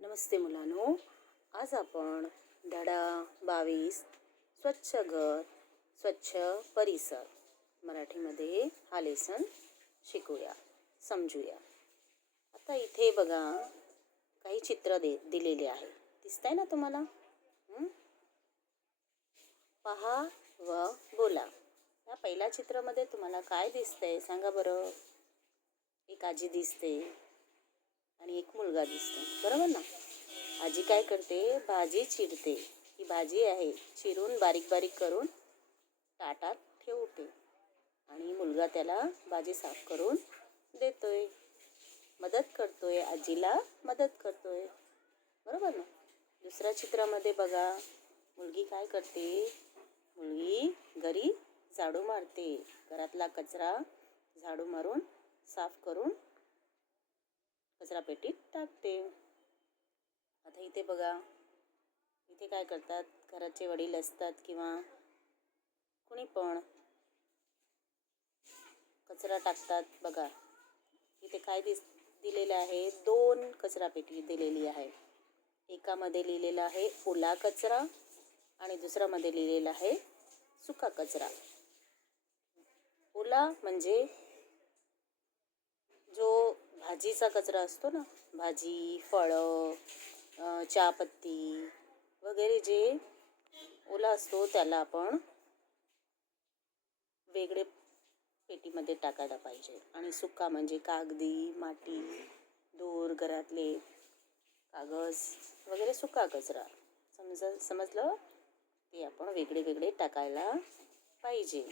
नमस्ते मुलांनो, आज आपण धडा 22 स्वच्छ घर स्वच्छ परिसर मराठीमध्ये हा लेसन शिकूया, समजूया. आता इथे बघा, काही चित्र दिलेले आहे. दिसतंय ना तुम्हाला? पहा व बोला. या पहिल्या चित्रामध्ये तुम्हाला काय दिसतंय सांगा बरं. एक आजी दिसते आणि एक मुलगा दिसतो, बरोबर ना. आजी काय करते? भाजी चिरते. ही भाजी आहे, चिरून बारीक बारीक करून ताटात ठेवते आणि मुलगा त्याला भाजी साफ करून देतोय, मदत करतोय, आजीला मदत करतोय, बरोबर ना. दुसऱ्या चित्रामध्ये बघा, मुलगी काय करते? मुलगी घरी झाडू मारते, घरातला कचरा झाडू मारून साफ करून कचरा पेटीत टाकते. आता इथे बघा, इथे काय करतात? घराचे वडील असतात किंवा कोणी पण कचरा टाकतात. बघा, इथे काय दिलेलं आहे? 2 कचरा पेटी दिलेली आहे. एकामध्ये लिहिलेलं आहे ओला कचरा आणि दुसऱ्यामध्ये लिहिलेला आहे सुका कचरा. ओला म्हणजे जो भाजीचा कचरा असतो ना, भाजी, फळं, चहापत्ती वगैरे जे ओला असतो त्याला आपण वेगळे पेटीमध्ये टाकायला पाहिजे. आणि सुका म्हणजे कागदी, माती, धूर, घरातले कागद वगैरे सुका कचरा समजलं? ते आपण वेगळे वेगळे टाकायला पाहिजे,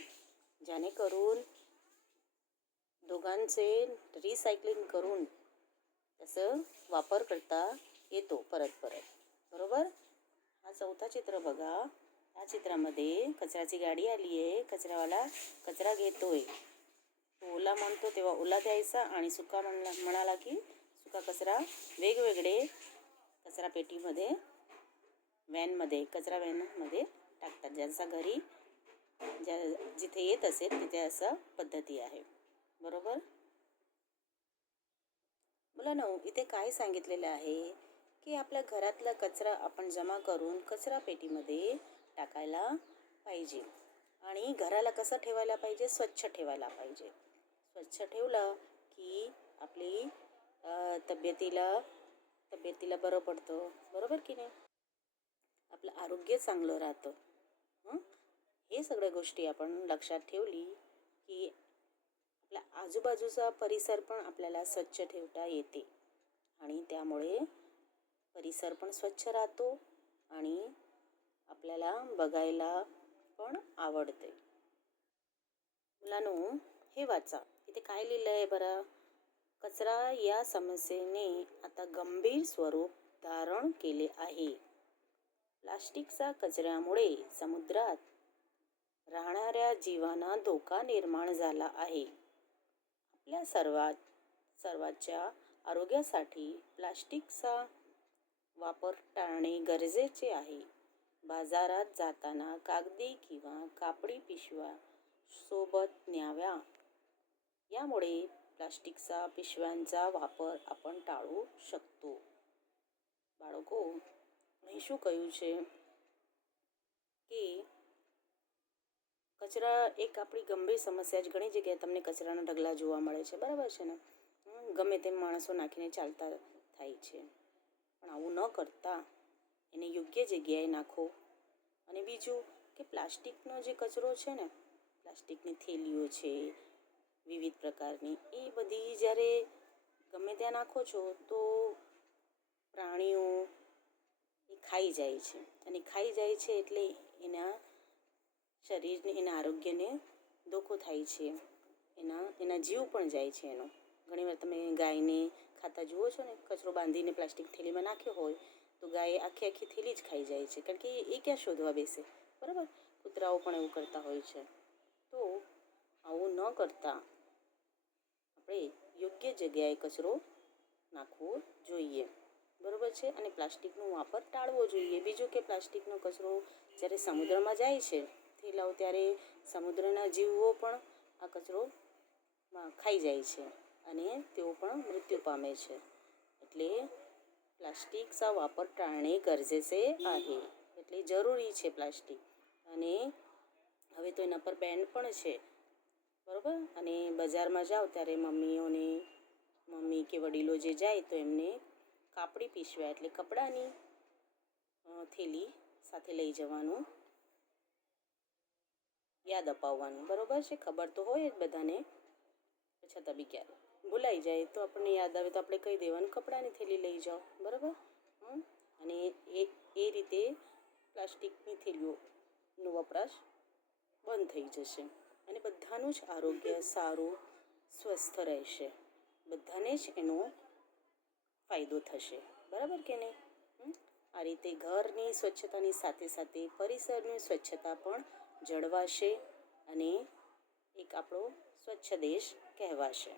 जेणेकरून दोघांचे रिसायकलिंग करून त्याचं वापर करता येतो परत, बरोबर. हा चौथा चित्र बघा. या चित्रामध्ये कचऱ्याची गाडी आली आहे. कचऱ्यावाला कचरा घेतोय. तो ओला म्हणतो तेव्हा ओला द्यायचा आणि सुका म्हणाला की सुका कचरा वेगवेगळे कचरा पेटीमध्ये कचरा व्हॅनमध्ये टाकतात. ज्यांचा घरी जिथे येत असेल तिथे असं पद्धती आहे, बरोबर. मुलांनो, इथे काय सांगितलेलं आहे की आपल्या घरातला कचरा आपण जमा करून कचरा पेटीमध्ये टाकायला पाहिजे. आणि घराला कसं ठेवायला पाहिजे? स्वच्छ ठेवायला पाहिजे. स्वच्छ ठेवलं की आपली तब्येतीला बरं पडतं, बरोबर की नाही. आपलं आरोग्य चांगलं राहतं. हे सगळ्या गोष्टी आपण लक्षात ठेवली की आपल्या आजूबाजूचा परिसर पण आपल्याला स्वच्छ ठेवता येते आणि त्यामुळे परिसर पण स्वच्छ राहतो आणि आपल्याला बघायला पण आवडते. मुलांनो, हे वाचा. इथे काय लिहिलं आहे बरं? कचरा या समस्येने आता गंभीर स्वरूप धारण केले आहे. प्लास्टिकच्या कचऱ्यामुळे समुद्रात राहणाऱ्या जीवांना धोका निर्माण झाला आहे. आपल्या सर्वांच्या आरोग्यासाठी प्लास्टिकचा वापर टाळणे गरजेचे आहे. बाजारात जाताना कागदी किंवा कापडी पिशव्या सोबत न्याव्या. यामुळे प्लास्टिकच्या पिशव्यांचा वापर आपण टाळू शकतो. બાળકો, અહીં શું કહ્યું છે કે કચરા એક આપણી ગંભીર સમસ્યા છે. ઘણી જગ્યાએ તમને કચરાના ઢગલા જોવા મળે છે, બરાબર છે ને. ગમે તેમ માણસો નાખીને ચાલતા થાય છે, પણ આવું ન કરતા એને યોગ્ય જગ્યાએ નાખો. અને બીજું કે પ્લાસ્ટિકનો જે કચરો છે ને, પ્લાસ્ટિકની થેલીઓ છે વિવિધ પ્રકારની, એ બધી જ્યારે ગમે ત્યાં નાખો છો તો પ્રાણીઓ એ ખાઈ જાય છે અને ખાઈ જાય છે એટલે એના શરીરને, એના આરોગ્યને ધોકો થાય છે. એના જીવ પણ જાય છે એનો. ઘણીવાર તમે ગાયને ખાતા જુઓ છો ને, કચરો બાંધીને પ્લાસ્ટિક થેલીમાં નાખ્યો હોય તો ગાય આખી થેલી જ ખાઈ જાય છે, કારણ કે એ ક્યાં શોધવા બેસે, બરાબર. કૂતરાઓ પણ એવું કરતા હોય છે. તો આવું ન કરતા આપણે યોગ્ય જગ્યાએ કચરો નાખવો જોઈએ, બરાબર છે. અને પ્લાસ્ટિકનો વાપર ટાળવો જોઈએ. બીજું કે પ્લાસ્ટિકનો કચરો જ્યારે સમુદ્રમાં જાય છે થેલાઓ, ત્યારે સમુદ્રના જીવો પણ આ કચરોમાં ખાઈ જાય છે અને તેઓ પણ મૃત્યુ પામે છે. એટલે प्लास्टिकचा वापर टाळणे गरजेचे आहे. એટલે જરૂરી છે પ્લાસ્ટિક. અને હવે તો એના પર બેન પણ છે, બરાબર. અને બજારમાં જાઓ ત્યારે મમ્મી કે વડીલો જે જાય તો એમને કાપડી પીશવ્યા એટલે કપડાની થેલી સાથે લઈ જવાનું યાદ અપાવવાનું, બરાબર છે. ખબર તો હોય જ બધાને, છતાં બી ક્યારે ભૂલાઈ જાય તો આપણને યાદ આવે તો આપણે કહી દેવાનું કપડાની થેલી લઈ જાઓ, બરાબર. અને એ રીતે પ્લાસ્ટિકની થેલીઓનો વપરાશ બંધ થઈ જશે અને બધાનું જ આરોગ્ય સારું સ્વસ્થ રહેશે, બધાને જ એનો ફાયદો થશે, બરાબર કે નહીં. આ રીતે ઘરની સ્વચ્છતાની સાથે સાથે પરિસરની સ્વચ્છતા પણ જળવાશે અને એક આપણો સ્વચ્છ દેશ કહેવાશે.